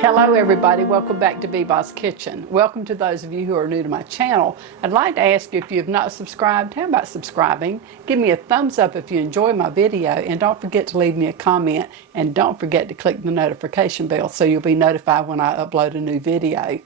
Hello everybody, welcome back to Beboss Kitchen. Welcome to those of you who are new to my channel. I'd like to ask you, if you have not subscribed, how about subscribing? Give me a thumbs up if you enjoy my video, and don't forget to leave me a comment, and don't forget to click the notification bell so you'll be notified when I upload a new video.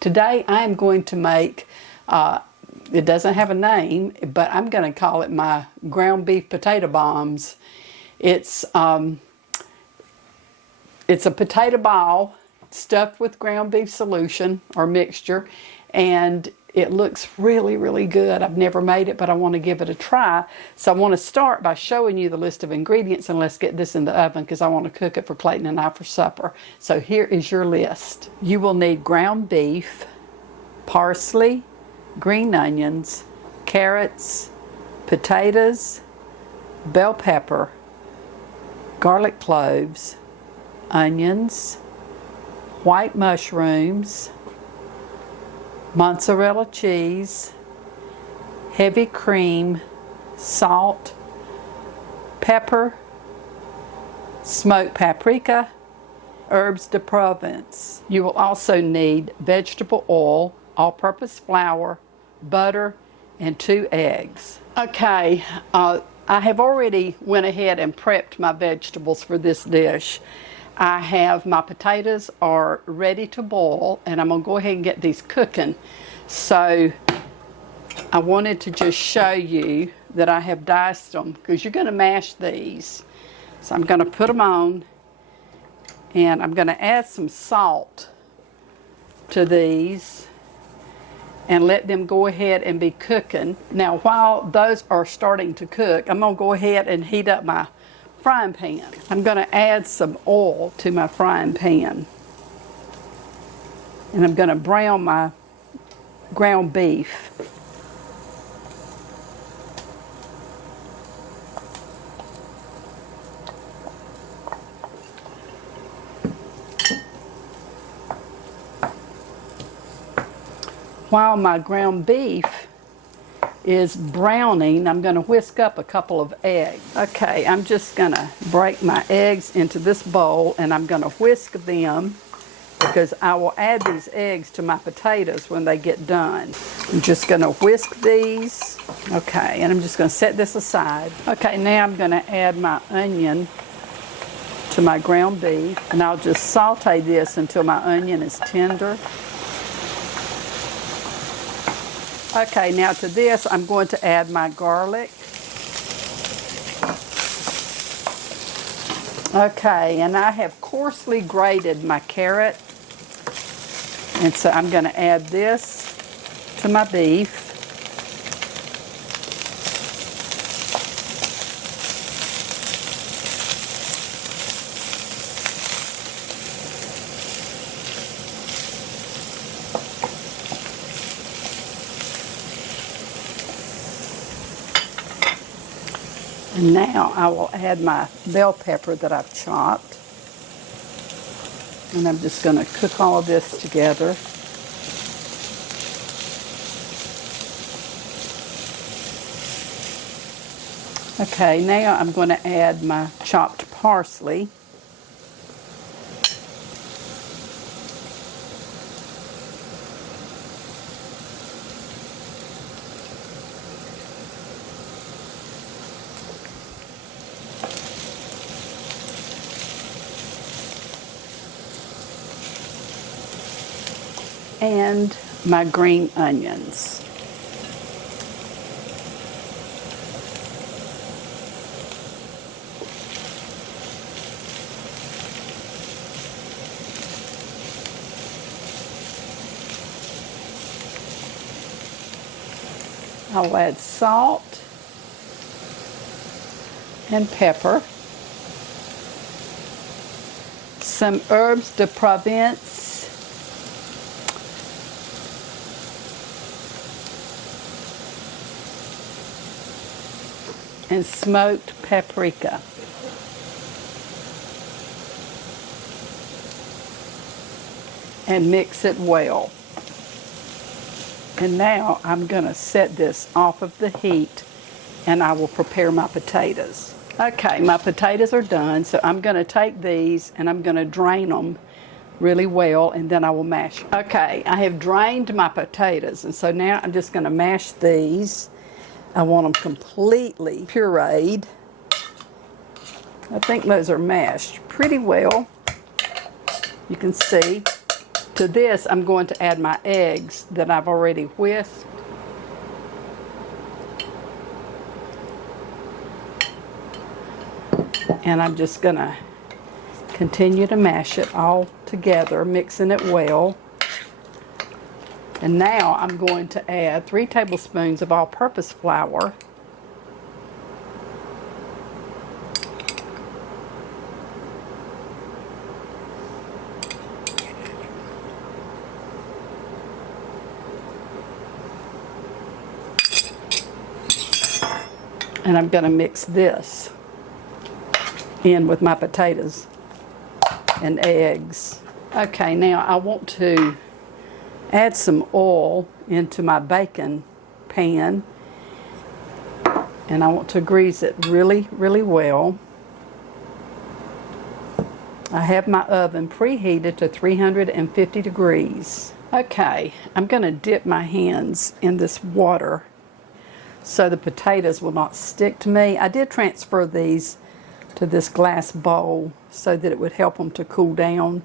Today I am going to make, it doesn't have a name, but I'm going to call it my ground beef potato bombs. It's a potato ball stuffed with ground beef solution or mixture, and it looks really good. I've never made it, but I want to give it a try. So I want to start by showing you the list of ingredients, and let's get this in the oven because I want to cook it for Clayton and I for supper. So here is your list. You will need ground beef, parsley, green onions, carrots, potatoes, bell pepper, garlic cloves, onions, white mushrooms, mozzarella cheese, heavy cream, salt, pepper, smoked paprika, herbes de Provence. You will also need vegetable oil, all-purpose flour, butter, and 2 eggs. Okay, I have already went ahead and prepped my vegetables for this dish. I have my potatoes are ready to boil, and I'm going to go ahead and get these cooking. So I wanted to just show you that I have diced them, because you're going to mash these. So I'm going to put them on, and I'm going to add some salt to these and let them go ahead and be cooking. Now while those are starting to cook, I'm going to go ahead and heat up my frying pan. I'm going to add some oil to my frying pan, and I'm going to brown my ground beef. While my ground beef is browning, I'm going to whisk up a couple of eggs. Okay, I'm just going to break my eggs into this bowl, and I'm going to whisk them because I will add these eggs to my potatoes when they get done. I'm just going to whisk these. Okay, and I'm just going to set this aside. Okay, now I'm going to add my onion to my ground beef, and I'll just saute this until my onion is tender. Okay, now to this I'm going to add my garlic. Okay, and I have coarsely grated my carrot. And so I'm going to add this to my beef. And now I will add my bell pepper that I've chopped. And I'm just going to cook all of this together. Okay, now I'm going to add my chopped parsley. And my green onions. I'll add salt and pepper, some herbes de Provence, and smoked paprika. And mix it well. And now I'm going to set this off of the heat, and I will prepare my potatoes. Okay, my potatoes are done, so I'm going to take these and I'm going to drain them really well, and then I will mash. Okay, I have drained my potatoes, and so now I'm just going to mash these. I want them completely pureed. I think those are mashed pretty well. You can see. To this, I'm going to add my eggs that I've already whisked. And I'm just going to continue to mash it all together, mixing it well. And now I'm going to add 3 tablespoons of all-purpose flour. And I'm going to mix this in with my potatoes and eggs. Okay, now I want to add some oil into my baking pan, and I want to grease it really, really well. I have my oven preheated to 350 degrees. Okay, I'm going to dip my hands in this water so the potatoes will not stick to me. I did transfer these to this glass bowl so that it would help them to cool down,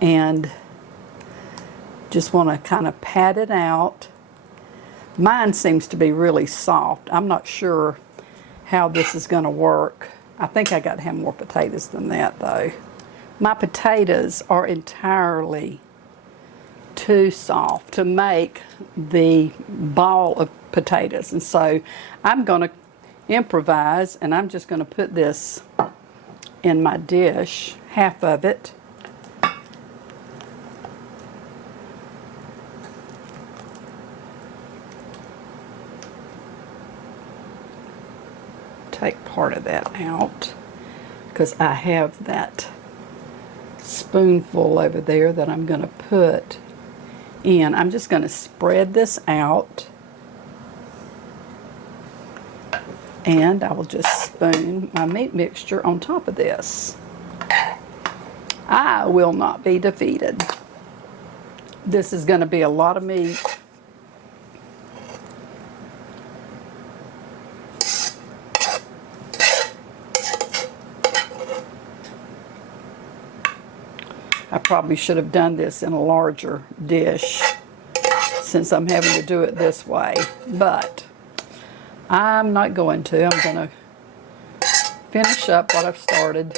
and just want to kind of pat it out. Mine seems to be really soft. I'm not sure how this is going to work. I think I got to have more potatoes than that though. My potatoes are entirely too soft to make the ball of potatoes, and so I'm going to improvise, and I'm just going to put this in my dish, half of it. Take part of that out because I have that spoonful over there that I'm going to put in. I'm just going to spread this out, and I will just spoon my meat mixture on top of this. I will not be defeated. This is going to be a lot of meat. I probably should have done this in a larger dish since I'm having to do it this way, but I'm not going to. I'm going to finish up what I've started.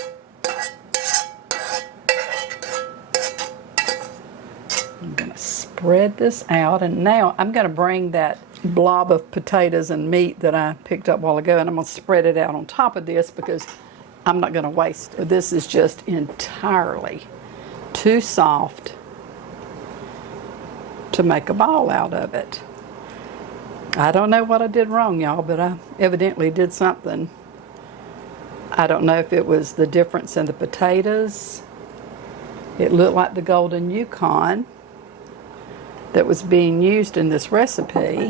I'm going to spread this out, and now I'm going to bring that blob of potatoes and meat that I picked up a while ago, and I'm going to spread it out on top of this because I'm not going to waste it. This is just entirely too soft to make a ball out of it. I don't know what I did wrong, y'all, but I evidently did something. I don't know if it was the difference in the potatoes. It looked like the golden Yukon that was being used in this recipe,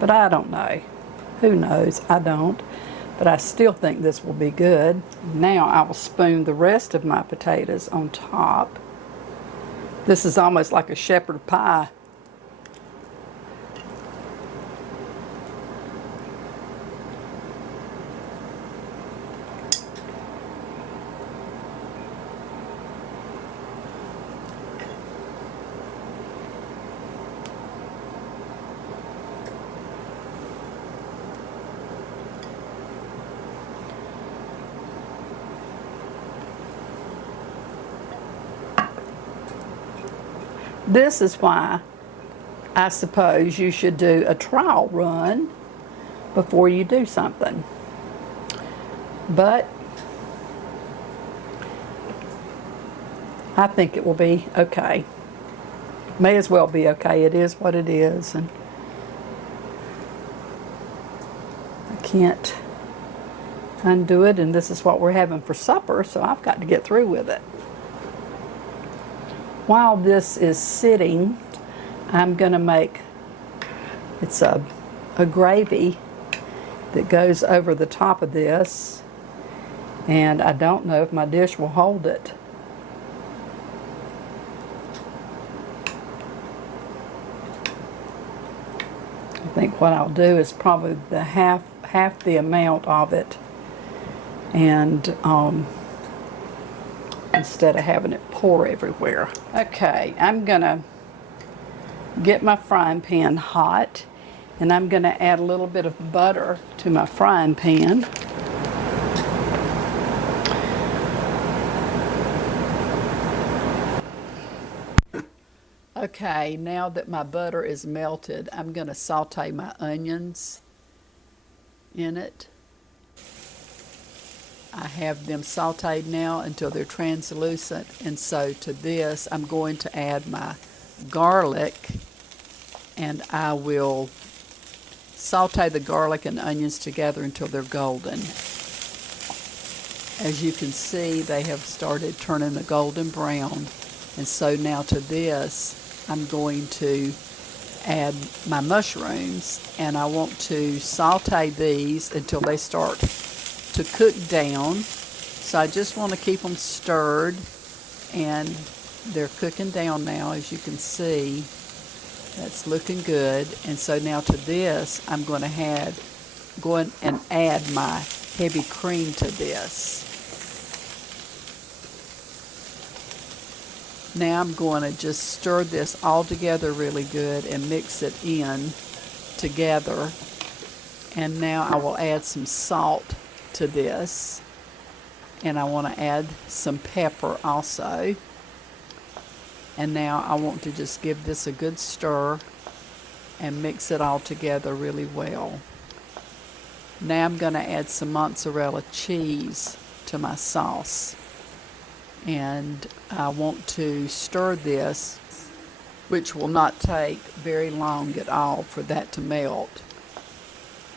but I don't know. Who knows? I don't. But I still think this will be good. Now I will spoon the rest of my potatoes on top. This is almost like a shepherd pie. This is why I suppose you should do a trial run before you do something. But I think it will be okay. May as well be okay. It is what it is, and I can't undo it, and this is what we're having for supper, so I've got to get through with it. While this is sitting, I'm going to make, it's a gravy that goes over the top of this, and I don't know if my dish will hold it. think what I'll do is probably the half the amount of it, and instead of having it pour everywhere. Okay, I'm gonna get my frying pan hot, and I'm gonna add a little bit of butter to my frying pan. Okay, now that my butter is melted, I'm going to saute my onions in it. I have them sauteed now until they're translucent, and so to this I'm going to add my garlic, and I will saute the garlic and onions together until they're golden. As you can see, they have started turning a golden brown, and so now to this I'm going to add my mushrooms, and I want to saute these until they start to cook down. So I just want to keep them stirred, and they're cooking down now, as you can see. That's looking good. And so now to this I'm going to go and add my heavy cream to this. Now I'm going to just stir this all together really good and mix it in together. And now I will add some salt to this. And I want to add some pepper also. And now I want to just give this a good stir and mix it all together really well. Now I'm going to add some mozzarella cheese to my sauce. And I want to stir this, which will not take very long at all for that to melt.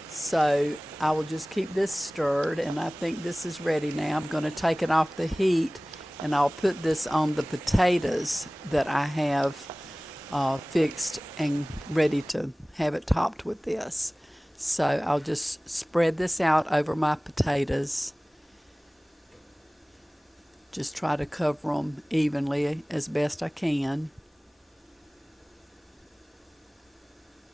So I will just keep this stirred, and I think this is ready now. I'm going to take it off the heat, and I'll put this on the potatoes that I have fixed and ready to have it topped with this. So I'll just spread this out over my potatoes. Just try to cover them evenly as best I can.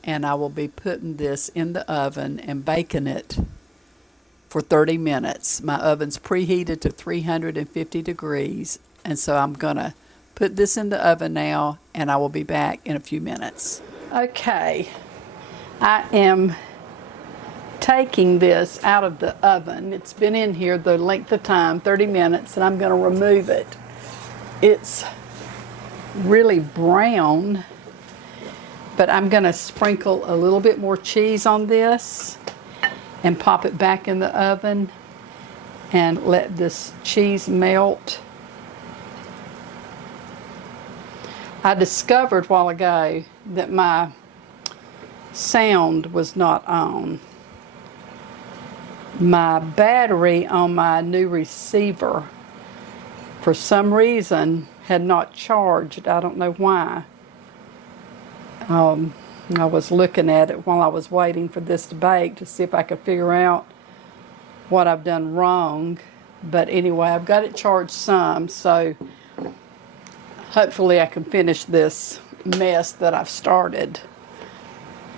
And I will be putting this in the oven and baking it for 30 minutes. My oven's preheated to 350 degrees. And so I'm going to put this in the oven now, and I will be back in a few minutes. Okay, I am taking this out of the oven. It's been in here the length of time, 30 minutes, and I'm going to remove it. It's really brown, but I'm going to sprinkle a little bit more cheese on this and pop it back in the oven and let this cheese melt. I discovered a while ago that my sound was not on. My battery on my new receiver, for some reason, had not charged. I don't know why. I was looking at it while I was waiting for this to bake to see if I could figure out what I've done wrong. But anyway, I've got it charged some, so hopefully I can finish this mess that I've started.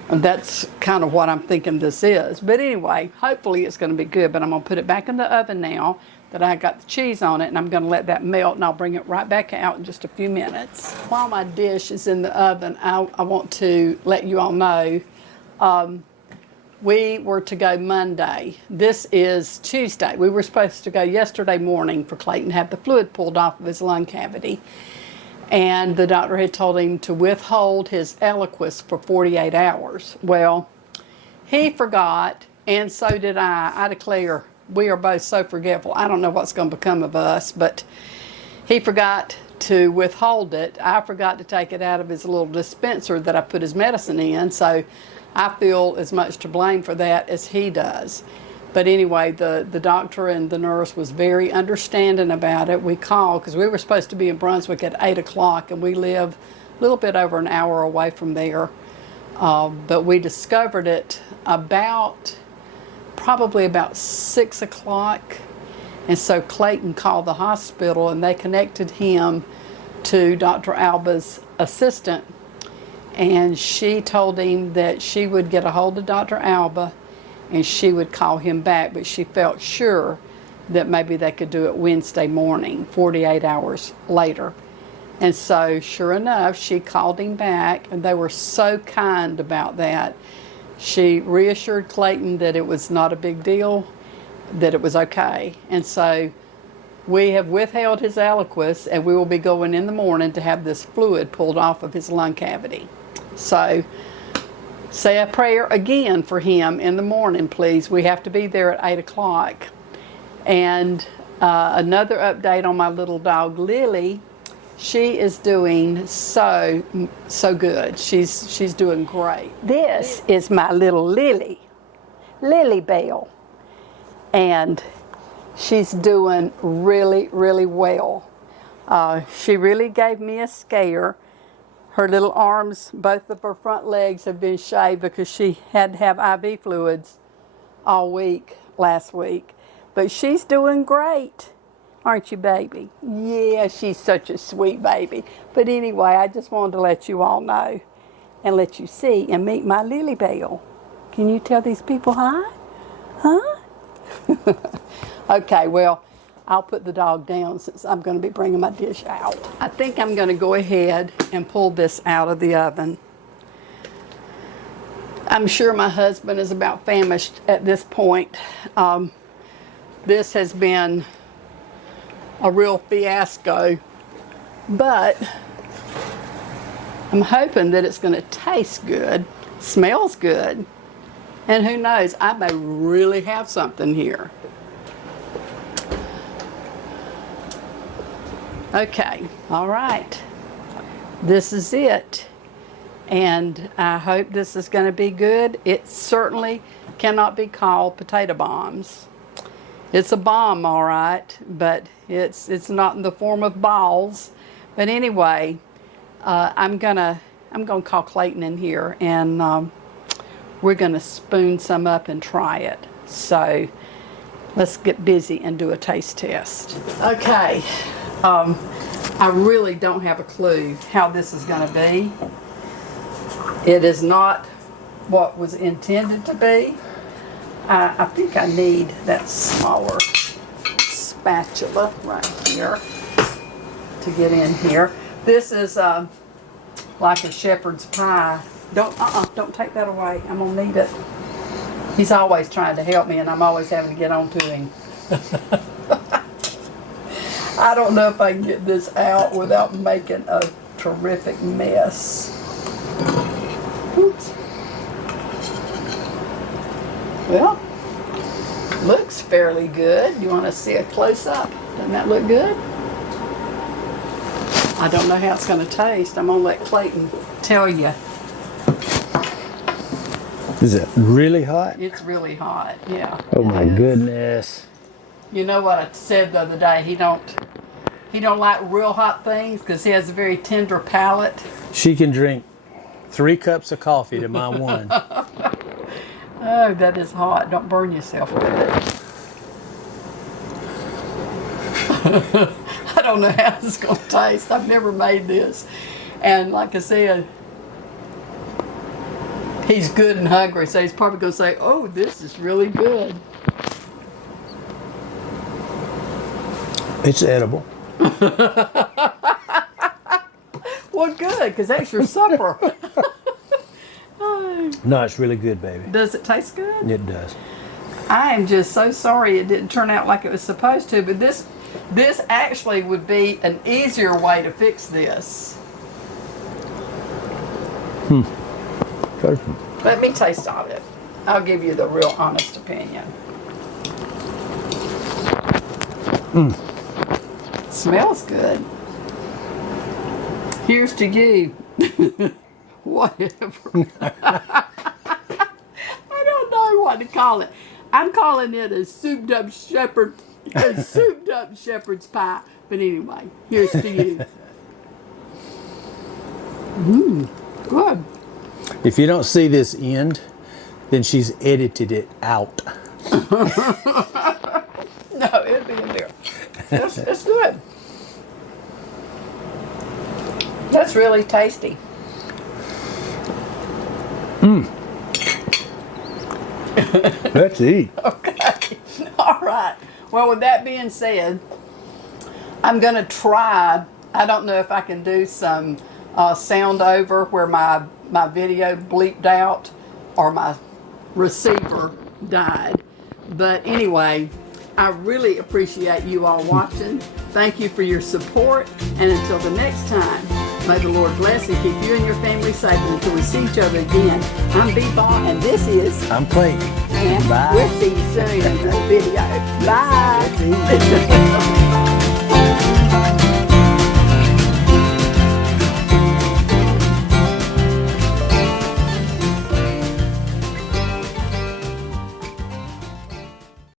And that's kind of what I'm thinking this is. But anyway, hopefully it's going to be good. But I'm going to put it back in the oven now that I got the cheese on it, and I'm going to let that melt, and I'll bring it right back out in just a few minutes. While my dish is in the oven, I want to let you all know we were to go Monday. This is Tuesday. We were supposed to go yesterday morning for Clayton to have the fluid pulled off of his lung cavity. And the doctor had told him to withhold his Eliquis for 48 hours. Well, he forgot, and so did I. I declare, we are both so forgetful. I don't know what's going to become of us, but he forgot to withhold it. I forgot to take it out of his little dispenser that I put his medicine in, so I feel as much to blame for that as he does. But anyway, the doctor and the nurse was very understanding about it. We called because we were supposed to be in Brunswick at 8 o'clock, and we live a little bit over an hour away from there. But we discovered it probably about 6 o'clock. And so Clayton called the hospital, and they connected him to Dr. Alba's assistant. and she told him that she would get a hold of Dr. Alba and she would call him back, but she felt sure that maybe they could do it Wednesday morning, 48 hours later. And so, sure enough, she called him back, and they were so kind about that. She reassured Clayton that it was not a big deal, that it was okay. And so, we have withheld his Aliquis, and we will be going in the morning to have this fluid pulled off of his lung cavity. So, say a prayer again for him in the morning, please. We have to be there at 8 o'clock. And another update on my little dog, Lily. She is doing so good. She's doing great. This is my little Lily Bell. And she's doing really, really well. She really gave me a scare. Her little arms, both of her front legs have been shaved because she had to have IV fluids all week, last week. But she's doing great. Aren't you, baby? Yeah, she's such a sweet baby. But anyway, I just wanted to let you all know and let you see and meet my Lily Bell. Can you tell these people hi? Huh? Okay, well, I'll put the dog down since I'm going to be bringing my dish out. I think I'm going to go ahead and pull this out of the oven. I'm sure my husband is about famished at this point. This has been a real fiasco, but I'm hoping that it's going to taste good, smells good, and who knows, I may really have something here. Okay, all right, this is it, and I hope this is going to be good. It certainly cannot be called potato bombs. It's a bomb, all right, but it's not in the form of balls. But anyway, I'm gonna call Clayton in here, and we're gonna spoon some up and try it. So let's get busy and do a taste test. Okay, I really don't have a clue how this is gonna be. It is not what was intended to be. I think I need that smaller spatula right here to get in here. This is like a shepherd's pie. Don't take that away. I'm gonna need it. He's always trying to help me, and I'm always having to get on to him. I don't know if I can get this out without making a terrific mess. Oops. Well, looks fairly good. You want to see a close-up? Doesn't that look good? I don't know how it's going to taste. I'm going to let Clayton tell you. Is it really hot? It's really hot, yeah. Oh my goodness. You know what I said the other day? He don't like real hot things because he has a very tender palate. She can drink 3 cups of coffee to my 1. Oh, that is hot. Don't burn yourself with it. I don't know how it's going to taste. I've never made this. And like I said, he's good and hungry, so he's probably going to say, oh, this is really good. It's edible. Well, good, because that's your supper. No, it's really good, baby. Does it taste good? It does. I am just so sorry it didn't turn out like it was supposed to, but this actually would be an easier way to fix this. Perfect. Let me taste of it. I'll give you the real honest opinion. It smells good. Here's to you. Whatever. I don't know what to call it. I'm calling it a souped up shepherd's pie. But anyway, here's to you. Good. If you don't see this end, then she's edited it out. No, it'll be in there. It's good. That's really tasty. Let's eat. Okay. All right. Well, with that being said, I'm going to try. I don't know if I can do some sound over where my video bleeped out or my receiver died. But anyway, I really appreciate you all watching. Thank you for your support. And until the next time, may the Lord bless and keep you and your family safe. And until we see each other again, I'm B-Ball and this is... I'm Clayton. And Bye. we'll see you soon in the video. Bye.